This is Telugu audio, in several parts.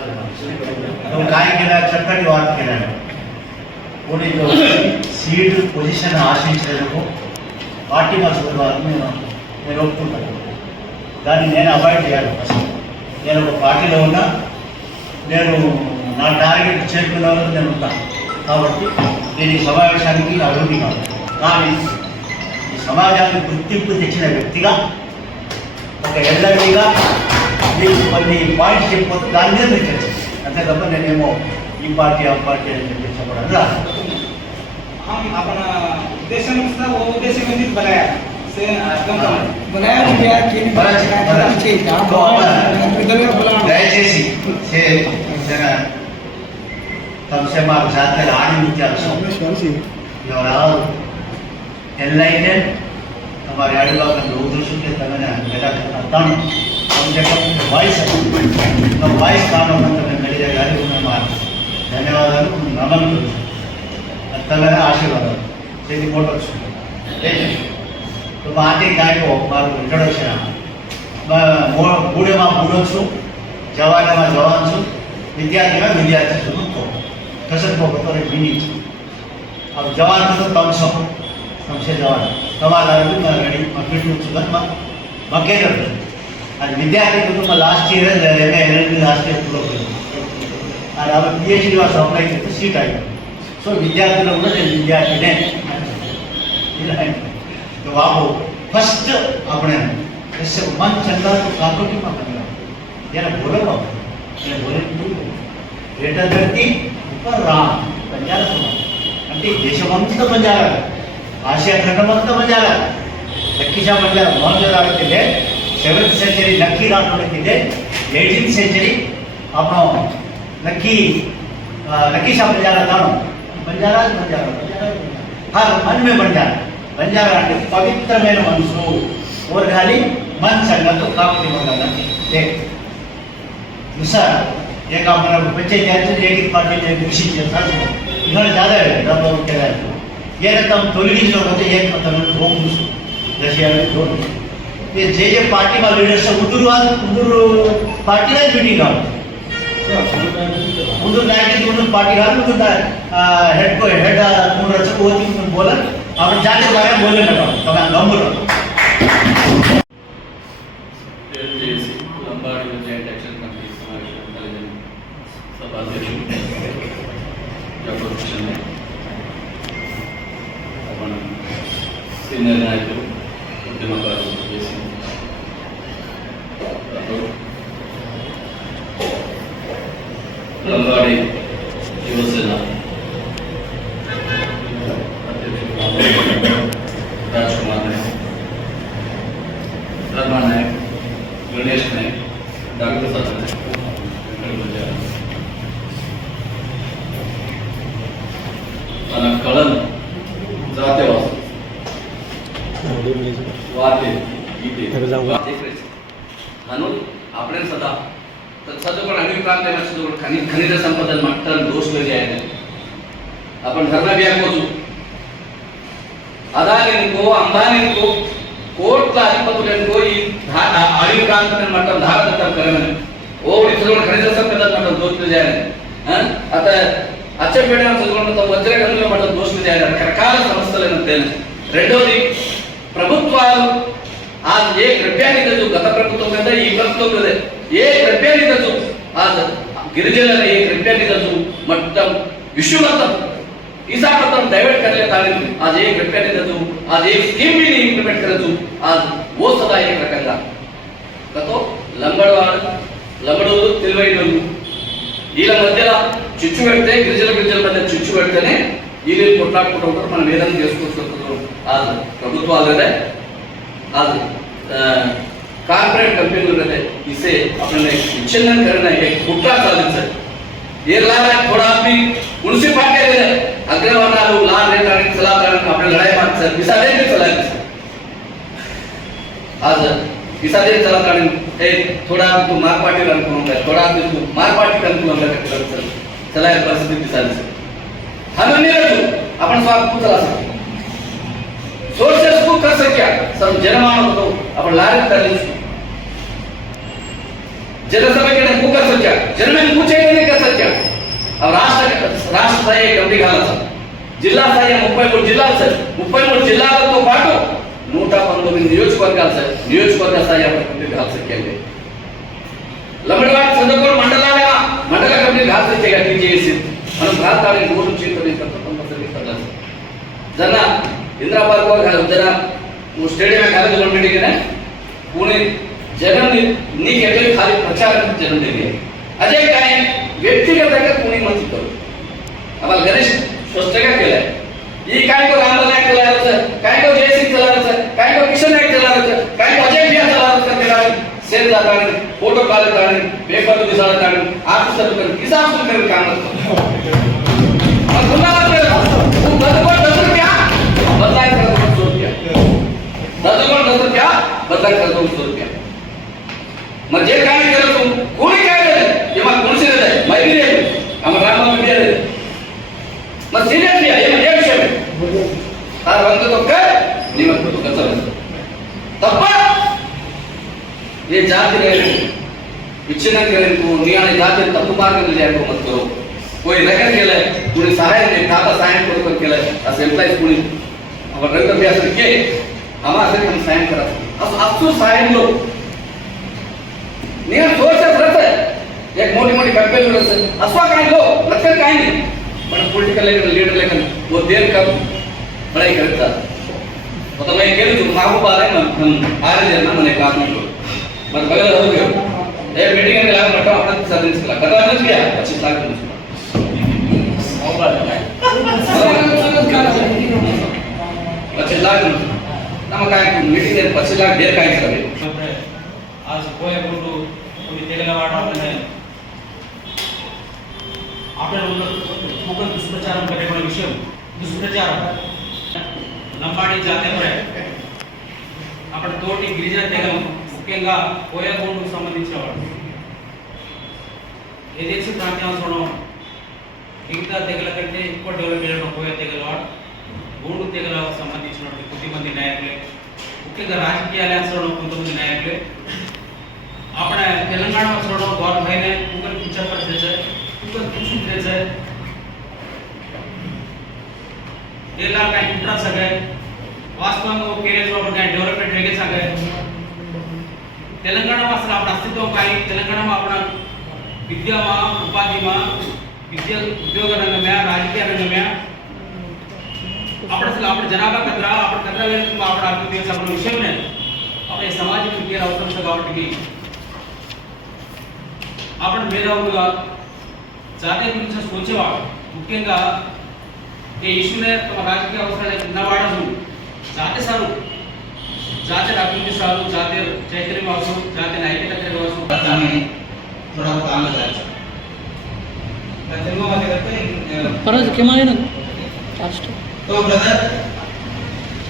तो काय केलं चटकटी वाद केला कोणी సీట్ పొజిషన్ ఆశించేందుకు పార్టీ మనుషుల నేను ఒప్పుకుంటాను. దాన్ని నేను అవాయిడ్ చేయాలి. ఫస్ట్ నేను ఒక పార్టీలో ఉన్నా, నేను నా టార్గెట్ చేరుకున్న వరకు నేను ఉంటాను. కాబట్టి నేను ఈ సమావేశానికి అర్హుడి కాదు. కానీ ఈ సమాజానికి గుర్తింపు తెచ్చిన వ్యక్తిగా, ఒక ఎల్ఐడిగా మీకు కొన్ని పాయింట్స్ చెప్పిపోతే దాని మీద మీరు చర్చించారు. అంతే తప్ప నేనేమో ఈ పార్టీ ఆ పార్టీ అని చెప్పి చెప్పడం రా. हम अपना उद्देश्य था वो उद्देश्य में भी बनाया से बनाया तो क्या कि దయచేసి सबसे मार्ग जाते रानी मुख्यालय एनलाइटेड हमारे आदिवासी के उद्देश्य के तमने मेरा करता हूं कम से कम वाइस कानों में मेरी गाड़ी में मार धन्यवाद नमन तमने आशीर्वाद से फोटो तो पार्टी काय को मार इंट्रोडक्शन बूढ़े में बूढ़ो छु जवान में जवान छु विद्यार्थी में विद्यार्थी छु कसर को तो रे मिनी अब जवान तो कम सो सबसे जवान તમારા मैं रेडी कंप्लीट छु मैं मके करतो અને વિદ્યાર્થી को तो last year MA LLB last year पूरा કર્યો અને હવે પીએચડી વાળો અપ્લાય કર્યો સીટ આવી सो विद्यार्थी विद्यार्थी ने तो बाबू फर्स्ट अपने ऐसे मन चंदा तो काकोटी में बना यार बोलो बाबू ये बोले बेटा धरती ऊपर राम बंजारा सुना అంటే దేశమంతా బంజారా ఆసియా ఖండమంతా బంజారా లక్కీషా బంజారా మోహన్జారా ಆಗುತ್ತಿದೆ 7th सेंचुरी लक्की राठौड़िದೆ 18th सेंचुरी अपनो लक्कीशा बंजारा तानो बंजारा हर मन में बंजारा पवित्र में मनसू और खाली मन संगत तो काफी बंगाना देख दूसरा एक हमारा बच्चे जाते एक पार्टी ने कृषि चलता है इधर ज़्यादा है दब के रहे ये रकम तोलगी लोग होते एक मतलब वो मुझे रशिया में दो ये जे पार्टी वाले लीडर्स उधर पार्टी ना मीटिंग आओ उधर नायक उधर पार्टी हाल उधर हेड को हेड कौन रचा वो थी बोला आप जाने बारे में बोले ना तो मैं गम बोला एलजेसी लंबाड़ी जॉइंट एक्शन कमेटी समावेश इंटेलिजेंस सब अध्यक्ष जगदीशन ने अपन सीनियर नायकुలు ఉద్యమకారులు చేసి लंबाड़ी युवसेना राजकुमार नायक, धर्मा नायक, गणेश नायक, डॉक्टर साहब कळन जाते वाते गीते म्हणून आपण सदा सदोगुण अग्नि प्रांत में सदोगुण खनिज संपदा मट्टन दोष ले जाए अपन धर्म भी आकोजु अदानी को अंबानी को कोट अधिपतुलन को ई अग्नि प्रांत में मट्टन धारण करने ओ सदोगुण खनिज संपदा मट्टन दोष ले जाए हां आता అచ్చపేట సదోగुण तो వజ్ర గనుల మట్టన్ दोष ले जाए రకరకాల సమస్యలను తేన రెండోది ప్రభుత్వాలు आज एक रुपयानी जो गत प्रभुत्व में था ये प्रभुत्व में एक रुपयानी जो आज गिरिजन ने एक रुपयानी जो मट्टम विश्वमट्टम ईसा मट्टम डाइवर्ट कर लेता है आज एक रुपयानी जो आज एक स्कीम भी नहीं इंप्लीमेंट करे जो आज वो सदा एक रखा कतो लंबड़वाड़ तिलवैनोलु వీళ్ళ మధ్యలో చిచ్చు పెడితే గిరిజన మధ్య చిచ్చు పెడితేనే వీళ్ళు కొట్లాడుకుంటూ మనం ఏదైనా చేసుకోవచ్చు आज ప్రభుత్వాలనే आज कॉर्पोरेट कंपनी रहते इसे अपने विच्छेदन करना है कुट्टा साजिश है ये लाभ थोड़ा भी म्युनिसिपैलिटी है अग्रवर्णालु लाल रेखानी सलाहकार अपने लड़ाई मार सर विसादे भी चला आज विसादे सलाहकार ए थोड़ा तो मार पार्टी रन करूंगा थोड़ा तो मार पार्टी रन करूंगा सर चला परिस्थिति विसादे हम नहीं रहते अपन स्वास्थ्य को चला सकते सोर्सेस को कर सके सब जनमानव तो अपन लारे कर ली जनसभा के को कर सके जनरल पूछे नहीं कर सकते अब राष्ट्र స్థాయి కమిటీ కావాలి సార్ జిల్లా స్థాయి 33 జిల్లాలు సార్ 33 జిల్లాలతో పాటు 119 నియోజకవర్గాలు సార్ నియోజకవర్గ స్థాయి కమిటీ కావాలి సార్ लंबड़वाड़ संदकोर मंडलाला मंडल कमिटी घात सकेगा टीजेसी మనం భారతానికి ఓటు చేతుని కంపల్సరీ కట్టాలి జన ఇంద్రాబాద్ को जरा वो स्टेडियम में काले गवर्नमेंट के ना पुणे जगन नी के खाली प्रचार जन्म दे दिया अजय काय व्यक्तिगत पुणे मत करो अब गणेश स्वच्छता केला ये काय को राम नायक चला रहा है काय को जय सिंह चला रहा है काय को किशन नायक चला रहा है काय को अजय भैया चला रहा है मेरा शेर जाता है फोटो काल काढ पेपर तो दिसाला काढ आप सब कर हिसाब से कर काम करो और खुला बात है वो बदको 10 रुपया बदला कर 200 रुपया बदको 10 रुपया बदला कर 200 रुपया मग जे काय केलं तू कोणी काय केलं जेव्हा कोणसे रे मैं भी रे हम राम में भी रे मग सिरियसली आहे हे विषय आहे तार बंद तो कर निमक तो कचरा तप्पा ये जाति रहे विच्छेदन करें तो नियाने जाति तप्पु मार्ग में जाए तो मत करो कोई रगड़ केले कोणी सहाय ने खाता सहाय करून केले असं एम्प्लॉईज कोणी आपण रंग अभ्यास के आम्हा असं हम सहाय करा असं अफसोस सहाय लो निया सोर्सेस रहते एक मोठी मोठी कंपनी रहते असवा काय लो लक्षण काय नाही पण पॉलिटिकल लीडर लेकिन वो देर कब पढ़ाई करता तो मैं कह रही हूं महबूब आ रहे हम आ रहे हैं मैंने क्लास में मत बगल हो गयो ए मीटिंग में लगा मटा अपना सर्विस करा करा नहीं किया 25 लाख में और बात है 25 लाख नम काय मीटिंग में 25 लाख देर काय करे आज कोई बोलू कोणी तेलंगाना वाटाने आपल्या लोकल दुष्प्रचार करणे विषय दुष्प्रचार లంబాడి జాతీయ అక్కడ తోటి గిరిజన తెగలు ముఖ్యంగా కోయగూండుకు సంబంధించిన వాడు ఏదేసి ప్రాంతాంశంలో మిగతా తెగల కంటే ఎక్కువ డెవలప్ అయిన కోయ తెగల వాడు గూండు తెగలకు సంబంధించినటువంటి కొద్దిమంది నాయకులే ముఖ్యంగా రాజకీయ అలయన్స్లో కొంతమంది నాయకులే આપણે તેલંગાણા में छोड़ो गौर भाई ने ऊपर पीछा पर से ऊपर कुछ दे से ये लाख का इंटरेस्ट है वास्तव में वो केरल में अपना डेवलपमेंट वेगे सके तेलंगाना में असल अपना अस्तित्व काही तेलंगाना में अपना विद्या में उपाधि में विद्या उद्योग रंग में राजकीय रंग में अपना असल अपना जनाभा कतरा वेल अपना अभिवृद्धि अपना विषय में अपने समाज में केर అవసరం కాబట్టి आपण మేధావులుగా జాతీయ గురించి సోచేవాడు ముఖ్యంగా ये इश्यू ने तम राजकीय అవసరాలు ఉన్నవాడను జాతీయ సారు జాతీయ అభివృద్ధి సారు జాతీయ చైతన్యం అవసరం జాతీయ ఐక్యత అవసరం बताने थोड़ा बहुत आना चाहिए తెలుగు मध्ये करते परत केमाय ना लास्ट तो brother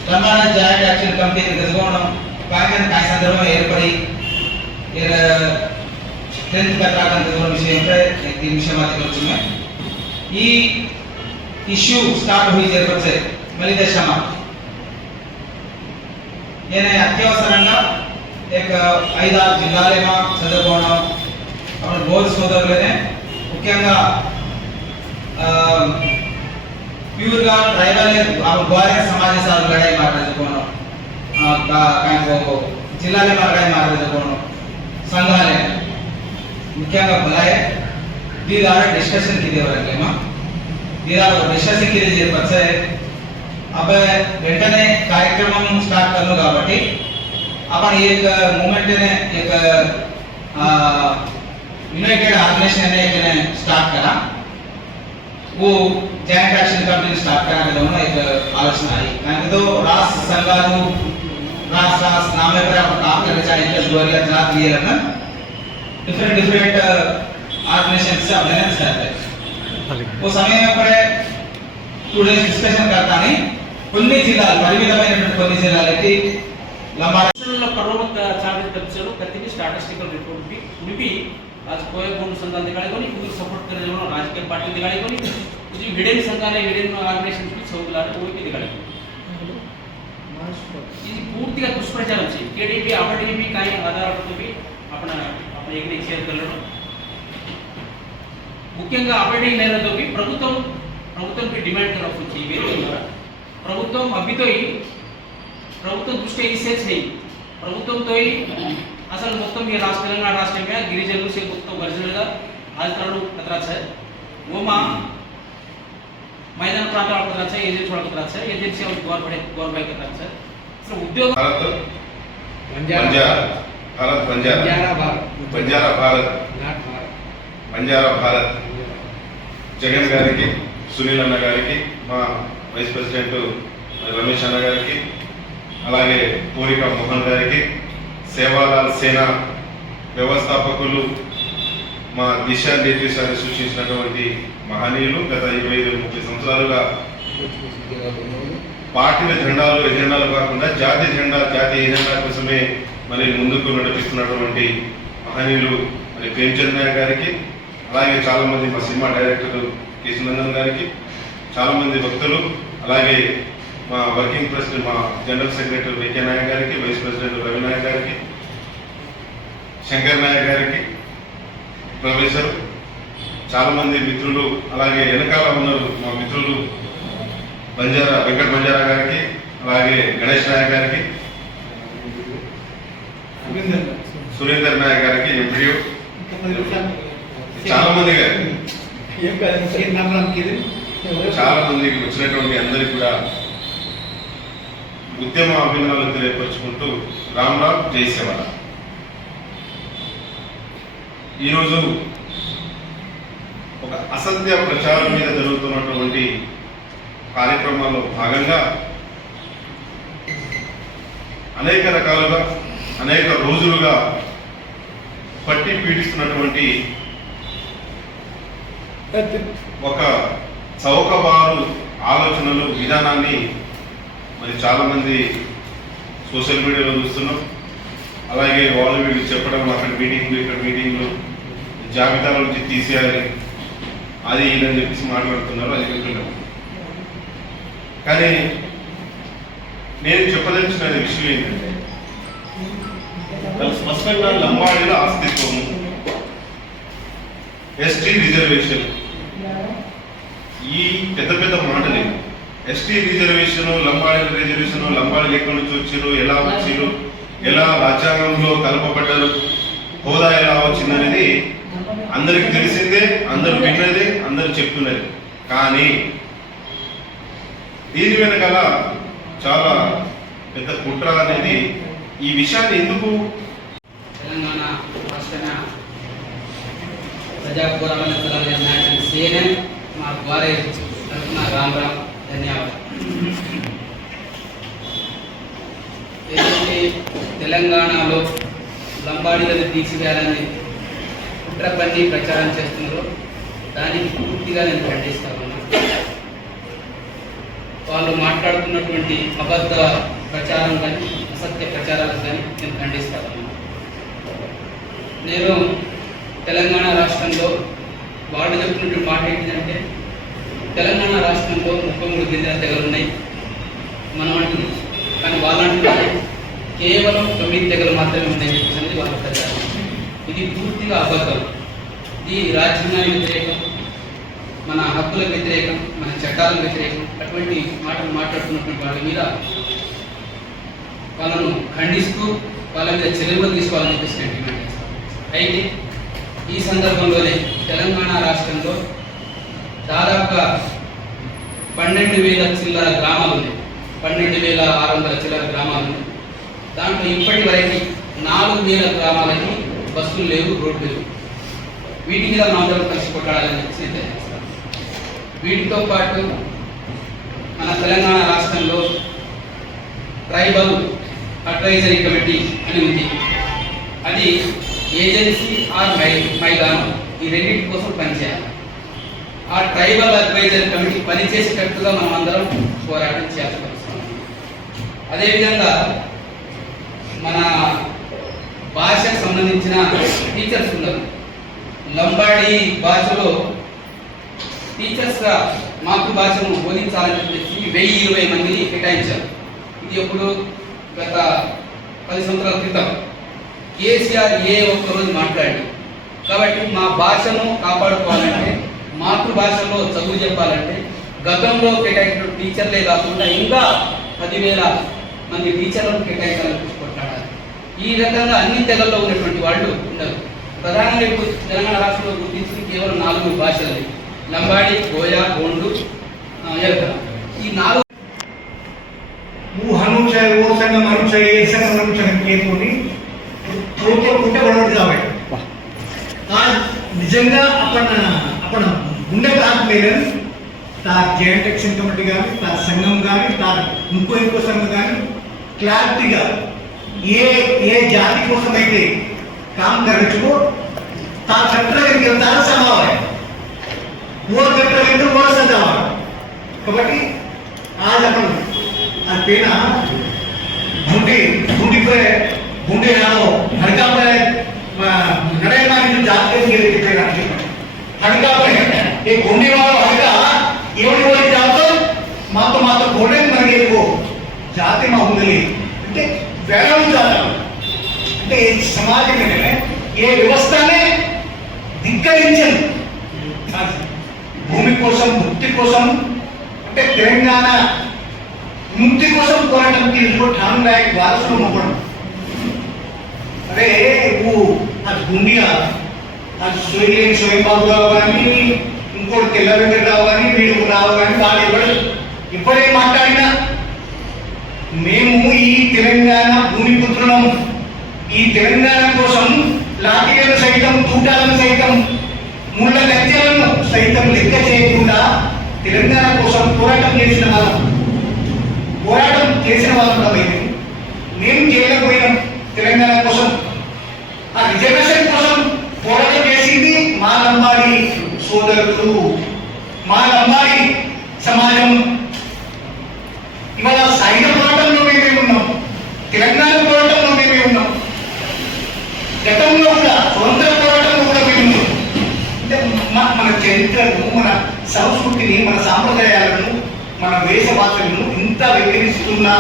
Telangana joint action committee గజగోణం काय संदर्भ ఏర్పడి स्ट्रेंथ కట్టాలంటే విషయంపై ఈ విషయం మాట్లాడుతున్నాం ఈ इश्यू स्टार्ट हुई जरूरत से मली देशा में येने अत्यावसरंगा एक 5-6 जिल्लाले में चदुवुकोवडं अपने बोध सोदरुलने मुख्यंगा प्यूर गा ट्राइबल ग्वारे समाज साथ लड़ाई माटाडुकोवडं काय को जिल्लाले में लड़ाई माटाडुकोवडं संघाले मुख्यंगा भलाय दी द्वारा डिस्कशन किदेवरके में डिस्कशन के परिचय अब वेंटने कार्यक्रम स्टार्ट करनो కాబట్టి अपन एक मूवमेंट ने एक यूनाइटेड ऑर्गेनाइजेशन ने एक स्टार्ट करा वो जॉइंट एक्शन कमिटी स्टार्ट करा के दोनों एक आलोचना आई कारण तो राष्ट्र संघालू राष्ट्र नामे पर काम करने चाहिए इंटरेस्ट वरिया जात लिए ना डिफरेंट ऑर्गेनाइजेशन से अपने साथ वो समय पर स्टूडेंट्स डिस्कशन करता नहीं కొన్ని జిల్లాలు పరిమితమైనటువంటి కొన్ని జిల్లాలకి లంబాడలో కరోమత చార్జ్ తప్పిసలు కతికి స్టాటిస్టికల్ रिपोर्ट भी उन भी आज कोई गुण संघाल दिखाई कोनी उनको सपोर्ट करने जो राजकीय पार्टी दिखाई कोनी जो हिडन संघाल है हिडन ऑर्गेनाइजेशन भी सौगलाट वो भी दिखाई ఇది పూర్తిగా దుష్ప్రచారం చేయి కేడీపీ అవడీపీ కాయ ఆధారాలతో भी अपना अपने एक शेयर कर लो ముఖ్యంగా अपडेट नहीं तो भी ప్రభుత్వం की डिमांड तरफ నుంచి ప్రభుత్వం అభితో ప్రభుత్వం దృష్టి ఇస్తే ప్రభుత్వంతో అసలు మొత్తం ఈ రాష్ట్ర తెలంగాణ రాష్ట్రంగా గిరిజనులు से మొత్తం ఒరిజినల్గా ఆదిత్రులు కతరాచ ఓమా मैदान प्रांत वाला एजेंसी वाला एजेंसी गवर्नमेंट कतराच असल उद्योग బంజారా భారత్ జగన్ గారికి, సునీల్ అన్న గారికి, మా వైస్ ప్రెసిడెంట్ రమేష్ అన్న గారికి, అలాగే పూరిక మోహన్ గారికి, సేవాలాల్ సేన వ్యవస్థాపకులు, మా దిశా నిర్దేశాన్ని సూచించినటువంటి మహనీయులు గత 25-30 సంవత్సరాలుగా పార్టీల ఎజెండాలు కాకుండా జాతీయ ఎజెండా కోసమే మరి ముందుకు నడిపిస్తున్నటువంటి మహనీయులు మరి ప్రేమ్చంద్ నాయక్ గారికి, అలాగే చాలామంది మా సినిమా డైరెక్టర్ కేసీ నందన్ గారికి, చాలామంది భక్తులు, అలాగే మా వర్కింగ్ ప్రెసిడెంట్ మా జనరల్ సెక్రటరీ వికే నాయక్ గారికి, వైస్ ప్రెసిడెంట్ రవి నాయక్ గారికి, శంకర్ నాయక్ గారికి, ప్రొఫెసర్, చాలామంది మిత్రులు, అలాగే వెనకాల ఉన్నారు మా మిత్రులు వెంకట్ బంజారా గారికి, అలాగే గణేష్ నాయక్ గారికి, సురేందర్ నాయక్ గారికి, ఎంపీఓ, చాలా మందికి వచ్చినటువంటి అందరికీ కూడా ఉద్యమ అభినందనలు తెలియపరుచుకుంటూ రామ్ జై సేవల. ఈరోజు ఒక అసత్య ప్రచారం మీద జరుగుతున్నటువంటి కార్యక్రమాల్లో భాగంగా అనేక రకాలుగా అనేక రోజులుగా పట్టి పీడిస్తున్నటువంటి ఒక చౌకబారు ఆలోచనలు విధానాన్ని మరి చాలామంది సోషల్ మీడియాలో చూస్తున్నాం. అలాగే వాళ్ళు వీళ్ళు చెప్పడం అక్కడ మీటింగ్లు ఇక్కడ మీటింగ్లు జాబితాల నుంచి తీసేయాలి అది ఇదని చెప్పేసి మాట్లాడుతున్నారు. అది వింటున్నాం. కానీ నేను చెప్పదలిచిన విషయం ఏంటంటే స్పష్టంగా లంబాడీల అస్తిత్వము, ఎస్టీ రిజర్వేషన్, ఈ పెద్ద పెద్ద మాటలే. ఎస్టీ రిజర్వేషన్, లంబాడీల రిజర్వేషన్, లంబాడీలు ఎక్కడి నుంచి వచ్చారు, ఎలా వచ్చారు, ఎలా రాజ్యాంగంలో కలపబడ్డారు, హోదా ఎలా వచ్చిందనేది అందరికి తెలిసిందే, అందరూ విన్నదే, అందరూ చెప్తున్నది. కానీ దీని వెనకాల చాలా పెద్ద కుట్ర అనేది. ఈ విషయాన్ని ఎందుకు తెలంగాణ రాష్ట్ర ప్రజా పోరాట సేన మా ద్వారా తరఫున రామ్ ధన్యవాదాలు. ఏదైతే తెలంగాణలో లంబాడీలను తీసివేయాలని కుట్ర పన్ని ప్రచారం చేస్తున్నారో దానికి పూర్తిగా నేను ఖండిస్తాను. వాళ్ళు మాట్లాడుతున్నటువంటి అబద్ధ ప్రచారం కానీ అసత్య ప్రచారాలు కానీ నేను ఖండిస్తాను. నేను తెలంగాణ రాష్ట్రంలో వాళ్ళు చెప్తున్నటువంటి మాట ఏంటంటే తెలంగాణ రాష్ట్రంలో 33 గిరిజన తెగలు ఉన్నాయి మనం అంటున్నాం. కానీ వాళ్ళంటున్నారు కేవలం 9 తెగలు మాత్రమే ఉన్నాయని చెప్పేసి అనేది వాళ్ళ ప్రచారం. ఇది పూర్తిగా అబద్ధం. ఇది రాజ్యాంగానికి వ్యతిరేకం, మన హక్కులకు వ్యతిరేకం, మన చట్టాలకు వ్యతిరేకం. అటువంటి మాటలు మాట్లాడుతున్నటువంటి వాళ్ళ మీద వాళ్ళను ఖండిస్తూ వాళ్ళ మీద చర్యలు తీసుకోవాలని చెప్పేసి నేను డిమాండ్ చేస్తాను. అయితే ఈ సందర్భంలోనే తెలంగాణ రాష్ట్రంలో దాదాపుగా 12,000 చిల్లర గ్రామాలు ఉన్నాయి. 12,600 చిల్లర గ్రామాలు ఉన్నాయి. దాంట్లో ఇప్పటి వరకు 4,000 గ్రామాలకి బస్సులు లేవు, రోడ్లు లేవు. వీటి మీద మనం కలిసి కొట్టాలని చెప్పేసి తెలియజేస్తాం. వీటితో పాటు మన తెలంగాణ రాష్ట్రంలో ట్రైబల్ అడ్వైజరీ కమిటీ అని ఉంది. అది ఏజెన్సీ ఆర్ మైదానం ఈ రెండింటి కోసం పనిచేయాలి. ఆ ట్రైబల్ అడ్వైజరీ కమిటీ పనిచేసేటట్టుగా మనం అందరం పోరాటం చేయాల్సి వస్తుంది. అదేవిధంగా మన భాషకు సంబంధించిన టీచర్స్ ఉన్నారు. లంబాడీ భాషలో టీచర్స్గా మాతృభాషను బోధించాలని చెప్పేసి 1020 మందిని కేటాయించారు. ఇది ఎప్పుడు గత 10 సంవత్సరాల క్రితం కేసీఆర్ ఒక్కరోజు మాట్లాడి. కాబట్టి మా భాషను కాపాడుకోవాలంటే మాతృభాషలో చదువు చెప్పాలంటే గతంలో కేటాయించిన టీచర్లే కాకుండా ఇంకా 10,000 మంది టీచర్లను కేటాయించాలని కొట్లాడాలి. ఈ రకంగా అన్ని తెగల్లో ఉన్నటువంటి వాళ్ళు ఉన్నారు. ప్రధానంగా ఇప్పుడు తెలంగాణ రాష్ట్రంలో గుర్తించింది కేవలం 4 భాషలు: లంబాడి, గోయ, గోండు, ఎరకల. ఈ 4 वो हनुचा वो संगम हनुचा ये संगम हनुचा के कोनी तो कुटे बड़बड़ जावे आज निजंगा अपन गुंडे बात मेरन तार जॉइंट एक्शन कमेटी गानी तार संगम गानी तार इंको संघ गानी क्लैरिटी गा ये जाति కోసం అయితే काम करचो तार सेक्टर के तार समाव है वो सेक्टर के वो सजाव కాబట్టి आज अपन पेना बूंदी पे बूंदी नामो हड़का पे नरेमा की जो जात के लिए कितने राजी हड़का पे ये बूंदी वाला हड़का ये वाली जात मातो घोड़े मर गए वो जाते माहूली అంటే వేలం జాతం అంటే ఈ సమాజం ఏ వ్యవస్థనే ధిక్కరించండి భూమి కోసం ముక్తి కోసం అంటే తెలంగాణ मुक्ति కోసం పోరాటానికి ఇంకో ठान लायक వారసులు మొక్కడం అరే वो आज गुंडिया आज स्वयं बाबू రావు కానీ ఇంకోటి తెల్లవెంకట రావు కానీ వీడు రావు కానీ వాళ్ళు ఇప్పుడే మాట్లాడినా మేము ఈ తెలంగాణ భూమిపుత్రులం ఈ తెలంగాణ కోసం లాఠీలను సైతం తూటాలను సైతం ముళ్ళ గజ్జలను సైతం లెక్క చేయకుండా తెలంగాణ కోసం పోరాటం చేసిన వాళ్ళం మేము చేయలేకపోయినాం. తెలంగాణ కోసం ఆ రిజర్వేషన్ కోసం పోరాటం చేసింది మా లంబాడి సోదరులు, మా లంబాడి సమాజం. ఇవాళ సైన్య పోరాటంలో మేమే ఉన్నాం, తెలంగాణ పోరాటంలో మేమే ఉన్నాం, గతంలో కూడా స్వతంత్ర పోరాటంలో కూడా మేము ఉన్నాం. అంటే మన చరిత్రను, మన సంస్కృతిని, మన సాంప్రదాయాలను, మన వేషభాషలను ఇంత వెక్కిరిస్తున్నా,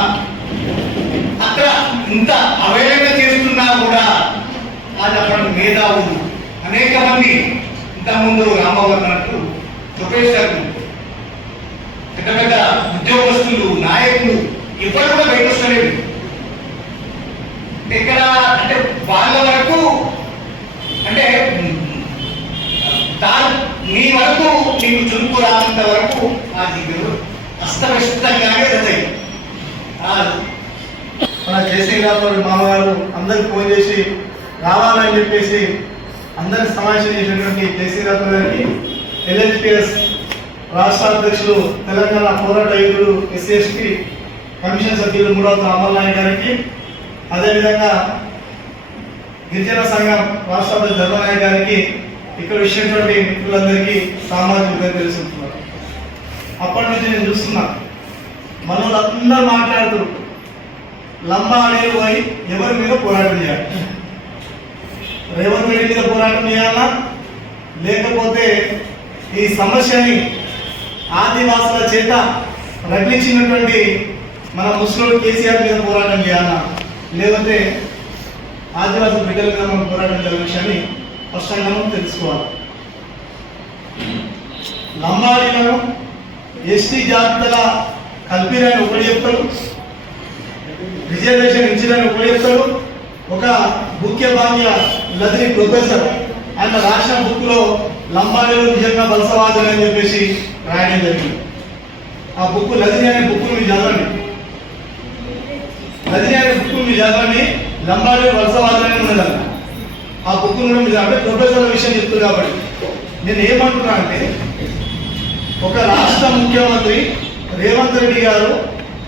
అక్కడ ఇంత అవహేళన చేస్తున్నా కూడా అది అప్పటి మేధావులు అనేక మంది ఇంతకుముందు రాంబాబు అన్నట్టు ప్రొఫెసర్లు, పెద్ద పెద్ద ఉద్యోగస్తులు, నాయకులు ఎవరు కూడా బయట వస్తలేదు. ఇక్కడ అంటే వాళ్ళ వరకు అంటే నీ వరకు నీకు చురుకు రానంత వరకు ఆ జీవితం అస్తవ్యస్తంగానే రతాయి. మన జేసీ గారు మామగారు అందరికి ఫోన్ చేసి రావాలని చెప్పేసి అందరికి సమావేశం చేసినటువంటి జేసీ గారు గారికి, ఎల్ఎన్పిఎస్ రాష్ట్ర అధ్యక్షులు, తెలంగాణ పోరాట యోధులు, ఎస్సీ కమిషన్ సభ్యులు 3వ అమర్ నాయక్ గారికి, అదేవిధంగా గిరిజన సంఘం రాష్ట్ర అధ్యక్షులు ధర్మనాయక్ గారికి, ఇక్కడ వచ్చినటువంటి మిత్రులందరికీ సామాజిక తెలుసుకుంటున్నారు. అప్పటి నుంచి నేను చూస్తున్నా మనోళ్ళందరూ మాట్లాడుతూ లంబాడీలు పోయి ఎవరి మీద పోరాటం చేయాలి, రేవంత్ రెడ్డి మీద పోరాటం చేయాలా, లేకపోతే ఈ సమస్యని ఆదివాసుల చేత రగిలించినటువంటి మన ముస్లిం కేసీఆర్ మీద పోరాటం చేయాలా, లేకపోతే ఆదివాసుల బిడ్డల మీద మనం పోరాటం చేయాల విషయాన్ని స్పష్టంగా మనం తెలుసుకోవాలి. లంబాడీలను ఎస్టీ జాబితాల కల్పిరని ఒకటి చెప్తాడు, రిజర్వేషన్ ఇచ్చిరని ఒకటి చెప్తాడు. ఒక ముఖ్య భాగ్య లద్రి ప్రొఫెసర్ ఆయన రాసిన బుక్లో లంబాడీలు నిజంగా వలసవాదులు అని చెప్పేసి రాయడం జరిగింది. ఆ బుక్ లద్రి అనే బుక్ మీరు చదవండి, లద్రి అనే బుక్ మీరు చదవండి, లంబాడీలు వలసవాదులు అని ఉన్నది. ఆ బుక్ కూడా మీరు అంటే ప్రొఫెసర్ల విషయం చెప్తుంది. కాబట్టి నేను ఏమంటున్నా అంటే, ఒక రాష్ట్ర ముఖ్యమంత్రి రేవంత్ రెడ్డి గారు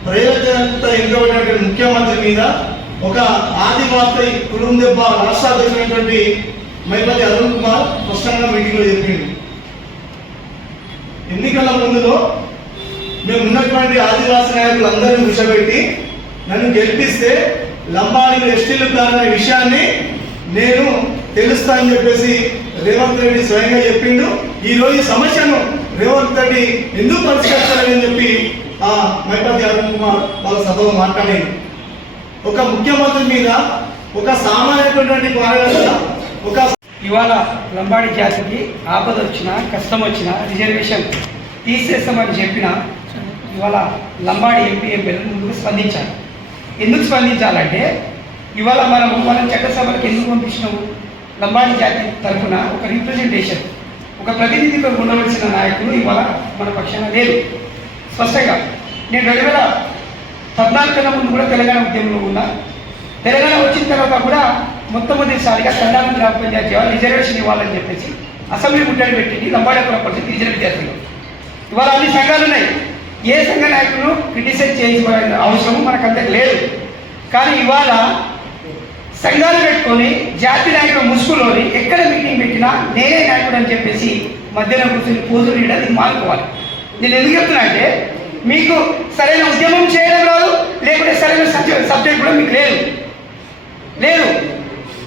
ప్రయోజనంతో ఎన్నుకోబడినటువంటి ముఖ్యమంత్రి మీద ఒక ఆదివాసి కుటుంబ దెబ్బ రాష్ట్ర అధ్యక్షుడైనటువంటి మైపతి అరుణ్ కుమార్ స్పష్టంగా మీటింగ్లో చెప్పింది. ఎన్నికల ముందులో మేము ఉన్నటువంటి ఆదివాసీ నాయకులు అందరినీ కూర్చోబెట్టి నన్ను గెలిపిస్తే లంబాడీలు ఎస్టీలు కాదనే విషయాన్ని నేను తెలుస్తా అని చెప్పేసి రేవంత్ రెడ్డి స్వయంగా చెప్పిండు. ఈరోజు ఈ సమస్యను రేవంత్ రెడ్డి ఎందుకు పరిష్కరించాలని చెప్పి ఆ మైపతి అరుణ్ కుమార్ వాళ్ళ సభలో మాట్లాడింది. ఒక ముఖ్యమంత్రి మీద ఒక సామాన్యమైనటువంటి కార్యకర్త ఒక ఇవాళ లంబాడి జాతికి ఆపద వచ్చినా కష్టం వచ్చినా రిజర్వేషన్ తీసేస్తామని చెప్పిన ఇవాళ లంబాడి ఎంపీ ఎమ్మెల్యేలు ముందుకు స్పందించాలి. ఎందుకు స్పందించాలంటే ఇవాళ మనం చట్టసభలకు ఎందుకు పంపించినాము? లంబాడి జాతి తరఫున ఒక రిప్రజెంటేషన్, ఒక ప్రతినిధితో ఉండవలసిన నాయకులు ఇవాళ మన పక్షాన లేరు. స్పష్టంగా నేను 2014 కన్నా ముందు కూడా తెలంగాణ ఉద్యమంలో ఉన్నా. తెలంగాణ వచ్చిన తర్వాత కూడా మొట్టమొదటిసారిగా తెలంగాణ గ్రామ పంచాయతీ వాళ్ళు రిజర్వేషన్ ఇవ్వాలని చెప్పేసి అసెంబ్లీ ముట్టడి పెట్టింది లంబాడి కుల పరిస్థితి గిరిజన విద్యార్థులు. ఇవాళ అన్ని సంఘాలు ఉన్నాయి. ఏ సంఘ నాయకులను క్రిటిసైజ్ చేయించబడిన అవసరం మనకంతకు లేదు. కానీ ఇవాళ సంఘాలు పెట్టుకొని జాతి నాయకుడు ముసుగులోని ఎక్కడ మీటింగ్ పెట్టినా నేనే నాయకుడు అని చెప్పేసి మధ్యలో కూర్చొని పోజులు ఇవ్వడం ఇది మానుకోవాలి. నేను ఎందుకు చెప్తున్నా అంటే మీకు సరైన ఉద్యమం చేయడం రాదు, లేకుంటే సరైన సబ్జెక్ట్ కూడా మీకు లేదు.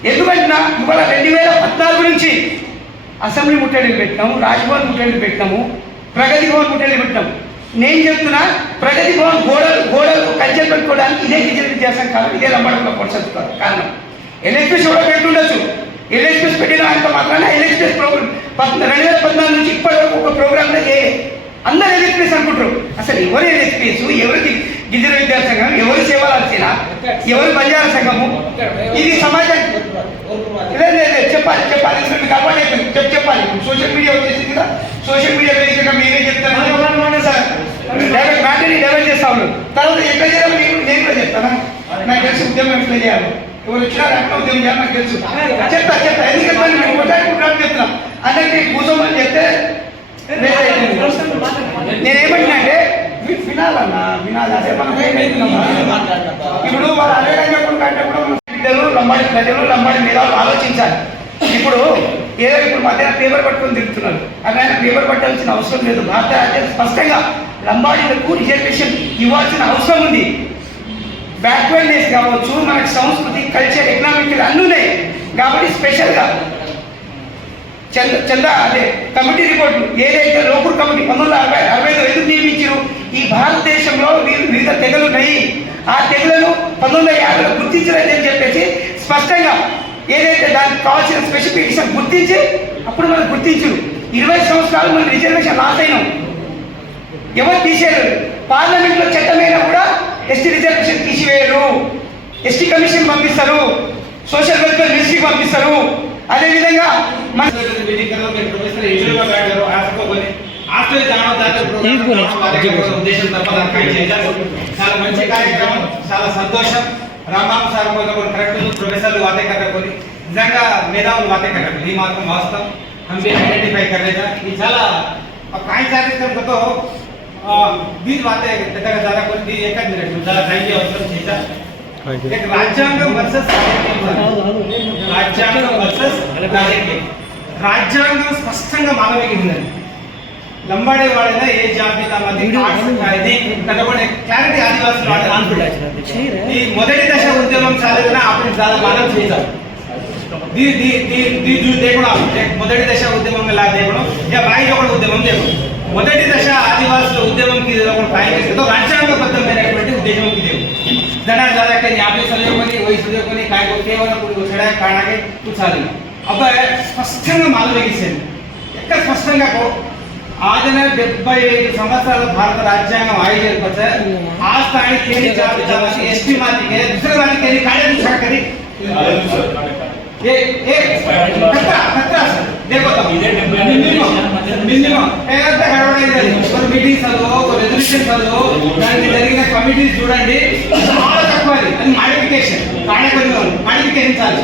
ఎందుకంటున్నా ఇవాళ 2014 నుంచి అసెంబ్లీ ముట్టడిలు పెట్టినాము, రాజ్భవన్ ముట్టడిలు పెట్టినాము, ప్రగతి భవన్ ముట్టడిలు పెట్టినాము. నేను చెప్తున్నా ప్రగతి భవన్ గోడలు కంచెలు పెట్టుకోవడానికి ఇదే గిరిజన విద్యాసంఘం కాలం, ఇదే లంబాడి పరిషత్ కారణం. ఎల్హెచ్పిఎస్ కూడా పెట్టుండొచ్చు. ఎల్హెచ్పిఎస్ పెట్టిన అంత మాత్రాన ఎల్హెచ్పిఎస్ ప్రోగ్రామ్ 2014 నుంచి ఇప్పటి వరకు ఒక ప్రోగ్రాంలో అందరు ఎల్హెచ్పిఎస్ అనుకుంటారు. అసలు ఎవరు ఎల్హెచ్పిఎస్, ఎవరికి గిరిజన విద్యాసంఘం, ఎవరు సేవలాల్సిన, ఎవరు బంజారా సంఘము, ఇది సమాజానికి చెప్పాలి. చెప్పాలి. సోషల్ మీడియా వచ్చేసింది కదా, సోషల్ మీడియా వేదికగా మీరే చెప్తాను సార్, మ్యాటర్ని డెవలప్ చేస్తా ఉన్నాను. తర్వాత ఎట్లా చేయాలి నేను కూడా చెప్తానా? నాకు తెలిసి ఉద్యమం ఎట్లా చేయాలి, ఎవరు వచ్చినా ఎట్లా ఉద్యమం చేయాలి నాకు తెలుసు. చెప్తా ఎందుకంటే చెప్తున్నా అందరికీ కూర్చోమని చెప్తే నేనేమంటున్నా అంటే వినాలి అదే మనం ఇప్పుడు వాళ్ళు అదే చెప్పుకుంటే కూడా బిడ్డలు లంబాడి ప్రజలు లంబాడి మీద ఆలోచించాలి. ఇప్పుడు మధ్యాహ్నం పేపర్ పట్టుకొని తిరుగుతున్నారు. అలా పేపర్ పట్టాల్సిన అవసరం లేదు. భారత రాజ్యాంగం స్పష్టంగా లంబాడీలకు రిజర్వేషన్ ఇవ్వాల్సిన అవసరం ఉంది. బ్యాక్వర్డ్నెస్ కావచ్చు, మనకి సంస్కృతి, కల్చర్, ఎకనామిక్ అన్నీ ఉన్నాయి. కాబట్టి స్పెషల్గా చందా అదే కమిటీ రిపోర్టు ఏదైతే లోపూర్ కమిటీ 1965 ఎందుకు నియమించారు? ఈ భారతదేశంలో వివిధ తెగలు ఉన్నాయి. ఆ తెగలను 1950లో గుర్తించలేదని చెప్పేసి స్పష్టంగా ఏదైతే దానికి కావాల్సిన స్పెసిఫికేషన్ గుర్తించి అప్పుడు మనం గుర్తించరు. 20 సంవత్సరాలు మనం రిజర్వేషన్ లాస్ అయినాం. ఎవరు తీసేయరు. పార్లమెంట్లో చట్టమైనా కూడా ఎస్టీ రిజర్వేషన్ తీసివేయరు. ఎస్టీ కమిషన్ పంపిస్తారు, సోషల్ వెల్ఫేర్ మినిస్ట్రీకి పంపిస్తారు. అదేవిధంగా మన ఉద్దేశం తప్ప చాలా మంచి కార్యక్రమం, చాలా సంతోషం. రాంబాబు సార్ కరెక్ట్, ప్రొఫెసర్లు వాతే కరకొని నిజంగా మేధావులు వాతే కరగలి ఈ మాత్రం వాస్తవం హమే ఐడెంటిఫై కరేగా ఇది చాలా కాయి కార్యక్రम तो 20 बातें ज्यादा कोई एक मिनट ज्यादा टाइम की अवसर चाहिए. एक राज्यांग वर्सेस రాజ్యాంగం స్పష్టంగా మానవీకి ఉందండి. లంబాడే వాడైనా ఏ జాబితా క్లారిటీ ఆదివాసులు ఈ మొదటి దశ ఉద్యమం సాధన आपण ज्यादा मानव चाहिए. మొదటి దశ ఉద్యమం ఎలా देखो या बाई जो ఉద్యమం देखो మొదటి దశ ఆదివాసుల ఉద్యమంకి రాజ్యాంగబద్ధమైనటువంటి ఉద్యమంకి देव जना ज्यादा कहीं यहाँ पे सदैवनी वही सदैवनी काय को केवल कुछ छड़ा काढ़ा के कुछ आदि अब स्पष्टంగా మానవీకించింది. ఎక్కడ స్పష్టంగా ఆదన 75 సంవత్సరాల భారత రాజ్యాంగం ఆవిర్భవించే ఆ స్థాయి కేని జాబితా ఎస్టీ మాదికే दूसरे वाली केनी काढ़े नहीं सकती. ये खतरा देखो तो मिनिमम ఏదంటే హడవడైంది ఒక మీటింగ్స్ అదో ఒక రెజల్యూషన్స్ అదో దానికి జరిగిన కమిటీస్ చూడండి చాలా తక్కువ. అది మాడిఫికేషన్ మాడిఫికేషన్ చాలు.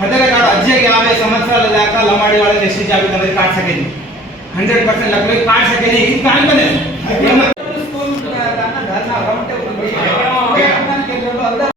హైదరాబాద్ అజ్జకి 50 సంవత్సరాల దాకా లంబాడి వాళ్ళకి ఎస్టీ జాబితా కాట్ సకేది 100% लगभग काट सकेगी.